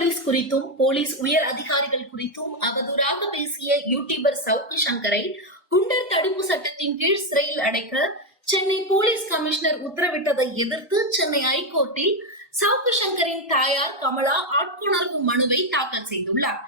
Police குறித்தும் police உயர் அதிகாரிகள் குறித்தும் அவதூறாக பேசிய யூடியூபர் சவுக்கு சங்கரை குண்டர் தடுப்பு சட்டத்தின் கீழ் சிறையில் அடைக்க சென்னை போலீஸ் கமிஷனர் உத்தரவிட்டதை எதிர்த்து சென்னை ஐகோர்ட்டில் சவுக்கு சங்கரின் தாயார் கமலா ஆட்கொணர்வு மனுவை தாக்கல் செய்துள்ளார்.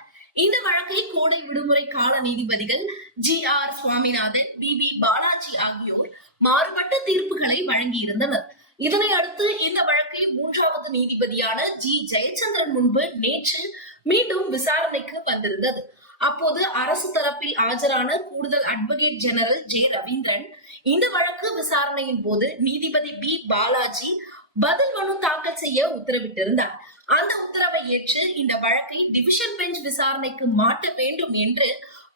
இந்த வழக்கை கோடை விடுமுறை கால நீதிபதிகள் G R Swaminathan P B Balaji ஆகியோர் மாறுபட்ட தீர்ப்புகளை வழங்கியிருந்தனர். இதனை அடுத்து இந்த வழக்கை மூன்றாவது நீதிபதியான ஜி ஜெயச்சந்திரன் முன்பு நேற்று மீண்டும் விசாரணைக்கு வந்திருந்தது. அப்போது அரசு தரப்பில் ஆஜரான கூடுதல் அட்வொகேட் ஜெனரல் ஜே ரவீந்திரன் இந்த வழக்கு விசாரணையின் போது நீதிபதி பி பாலாஜி பதில் மனு தாக்கல் செய்ய உத்தரவிட்டிருந்தார். அந்த உத்தரவை ஏற்று இந்த வழக்கை டிவிஷன் பெஞ்ச் விசாரணைக்கு மாற்ற வேண்டும் என்று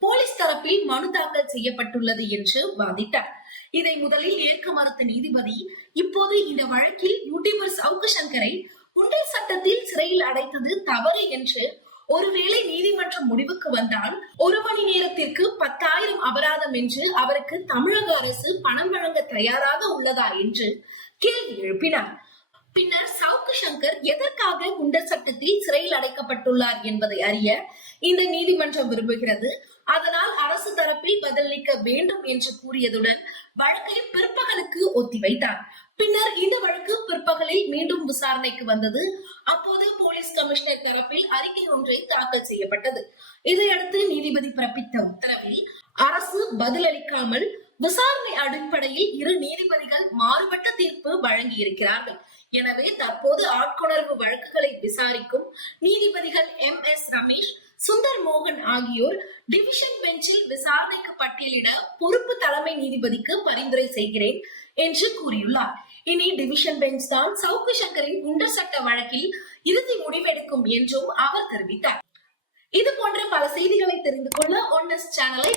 போலீஸ் தரப்பில் மனு தாக்கல் செய்யப்பட்டுள்ளது என்று வாதிட்டார். இதை முதலில் ஏற்க மறுத்த நீதிபதி இப்போது இந்த வழக்கில் யூடியூபர் சவுக்கு சங்கரை குண்டர் சட்டத்தில் சிறையில் அடைத்தது தவறு என்று ஒருவேளை நீதிமன்றம் முடிவுக்கு வந்தால் ஒரு மணி நேரத்திற்கு பத்தாயிரம் அபராதம் என்று அவருக்கு தமிழக அரசு பணம் வழங்க தயாராக உள்ளதா என்று கேள்வி எழுப்பினார். பின்னர் சவுக்கு சங்கர் எதற்காக குண்டர் சட்டத்தில் சிறையில் அடைக்கப்பட்டுள்ளார் என்பதை அறிய இந்த நீதிமன்றம் விரும்புகிறது. அதனால் அரசு பதிலளிக்க வேண்டும் என்று கூறியதுடன் வழக்கை பிற்பகலுக்கு ஒத்திவைத்தார் பின்னர் இந்த வழக்கு பிற்பகலில் மீண்டும் விசாரணைக்கு வந்தது. அப்போது போலீஸ் கமிஷனர் தரப்பில் அறிக்கை ஒன்றை தாக்கல் செய்யப்பட்டது. இதையடுத்து நீதிபதி பிறப்பித்த உத்தரவில் அரசு பதிலளிக்காமல் விசாரணை அடிப்படையில் இரு நீதிபதிகள் மாறுபட்ட தீர்ப்பு வழங்கியிருக்கிறார்கள். எனவே தற்போது ஆட்கொணர்வு வழக்குகளை விசாரிக்கும் நீதிபதிகள் எம் எஸ் ரமேஷ் சுந்தர் மோகன் ஆகியோர் டிவிஷன் பெஞ்சில் விசாரணைக்கு பட்டியலிட பொறுப்பு தலைமை நீதிபதிக்கு பரிந்துரை செய்கிறேன் என்று கூறியுள்ளார். இனி டிவிஷன் பெஞ்ச் தான் சவுக்கு சங்கரின் குண்டர் சட்ட வழக்கில் இறுதி முடிவெடுக்கும் என்றும் அவர் தெரிவித்தார். இது போன்ற பல செய்திகளை தெரிந்து கொள்ள ஒன்னஸ் சேனலை